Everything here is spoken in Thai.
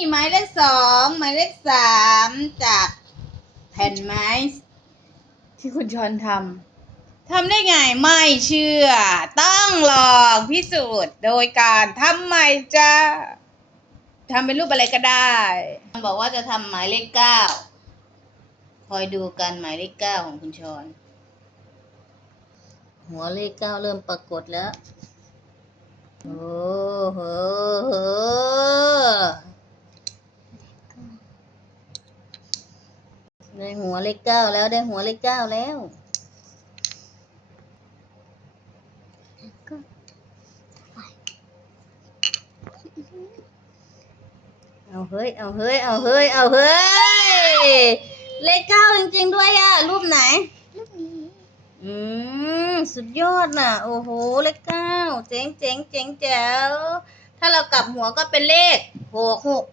นี่หมายเลขสองหมายเลขสามจากแผ่นไม้ ที่คุณชอนทำทำได้ไงไม่เชื่อ ต้องลองพิสูจน์โดยการทำใหม่จ้าทำเป็นรูปอะไรก็ได้มันบอกว่าจะทำหมายเลขเก้าคอยดูกันหมายเลขเก้าของคุณชอนหัวเลขเก้าเริ่มปรากฏแล้ว โอ้โห ได้หัวเลขเก้าแล้วได้หัวเลขเก้าแล้ว เอาเฮ้ย เอาเฮ้ย เอาเฮ้ย เอาเฮ้ย เลขเก้าจริง ๆ ด้วยอะรูปไหนลูกนี้ อืม สุดยอดน่ะ โอ้โห เลขเก้าเจ๋งเจ๋งเจ๋งแจ๋วถ้าเรากลับหัวก็เป็นเลขหกหก